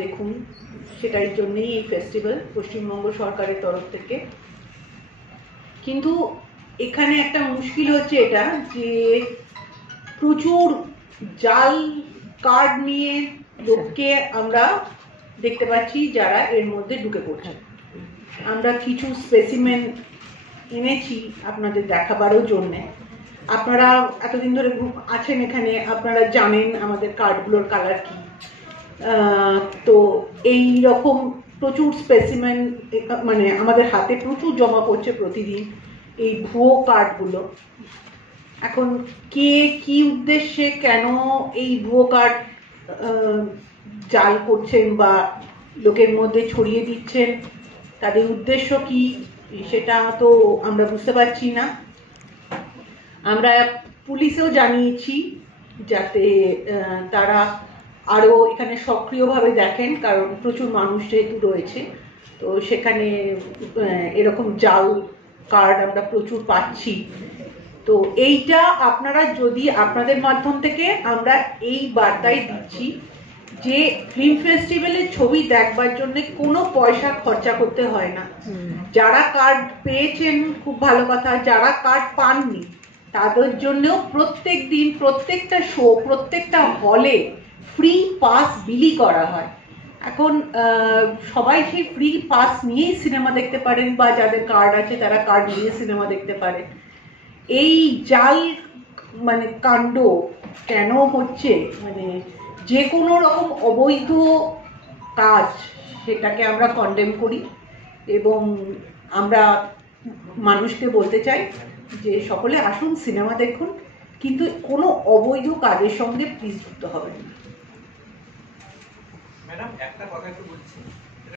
দেখুন, সেটার জন্যই এই ফেস্টিভ্যাল পশ্চিমবঙ্গ সরকারের তরফ থেকে। কিন্তু এখানে একটা মুশকিল হচ্ছে এটা যে প্রচুর জাল কার্ড নিয়ে লোককে আমরা দেখতে পাচ্ছি যারা এর মধ্যে ঢুকে পড়ছে। আমরা কিছু স্পেসিমেন এনেছি আপনাদের দেখাবারও জন্যে। আপনারা এতদিন ধরে গ্রুপ আছেন এখানে, আপনারা জানেন আমাদের কার্ডগুলোর কালার কি। তো এই রকম প্রচুর স্পেসিমেন মানে আমাদের হাতে প্রচুর জমা পড়ছে প্রতিদিন এই ভুয়ো কার্ডগুলো। এখন কে কি উদ্দেশ্যে কেন এই ভুয়ো কার্ড জাল করছেন বা লোকের মধ্যে ছড়িয়ে দিচ্ছেন, তাদের উদ্দেশ্য কি সেটা তো আমরা বুঝতে পারছি না। আমরা পুলিশেও জানিয়েছি যাতে তারা আরো এখানে সক্রিয়ভাবে দেখেন, কারণ প্রচুর মানুষ যেহেতু রয়েছে, তো সেখানে এরকম জাল কার্ড আমরা প্রচুর পাচ্ছি। তো এইটা আপনারা যদি আপনাদের মাধ্যম থেকে আমরা এই বার্তাই দিচ্ছি যে ফিল্ম ফেস্টিভ্যালের ছবি দেখবার জন্য কোনো পয়সা খরচা করতে হয় না। যারা কার্ড পেয়েছেন খুব ভালো কথা, যারা কার্ড পাননি তাদের জন্যও প্রত্যেক দিন প্রত্যেকটা শো প্রত্যেকটা হলে ফ্রি পাস বিলি করা হয়। এখন সবাই সেই ফ্রি পাস নিয়েই সিনেমা দেখতে পারেন, বা যাদের কার্ড আছে তারা কার্ড নিয়ে সিনেমা দেখতে পারেন। এই জাল মানে কাণ্ড কেন হচ্ছে, মানে যে কোনো রকম অবৈধ কাজ সেটাকে আমরা কন্ডেম করি, এবং আমরা মানুষকে বলতে চাই যে সকলে আসুন সিনেমা দেখুন, কিন্তু কোনো অবৈধ কাজের সঙ্গে প্লিজ যুক্ত হবেন না। ম্যাডাম একটা কথা একটু বলছি,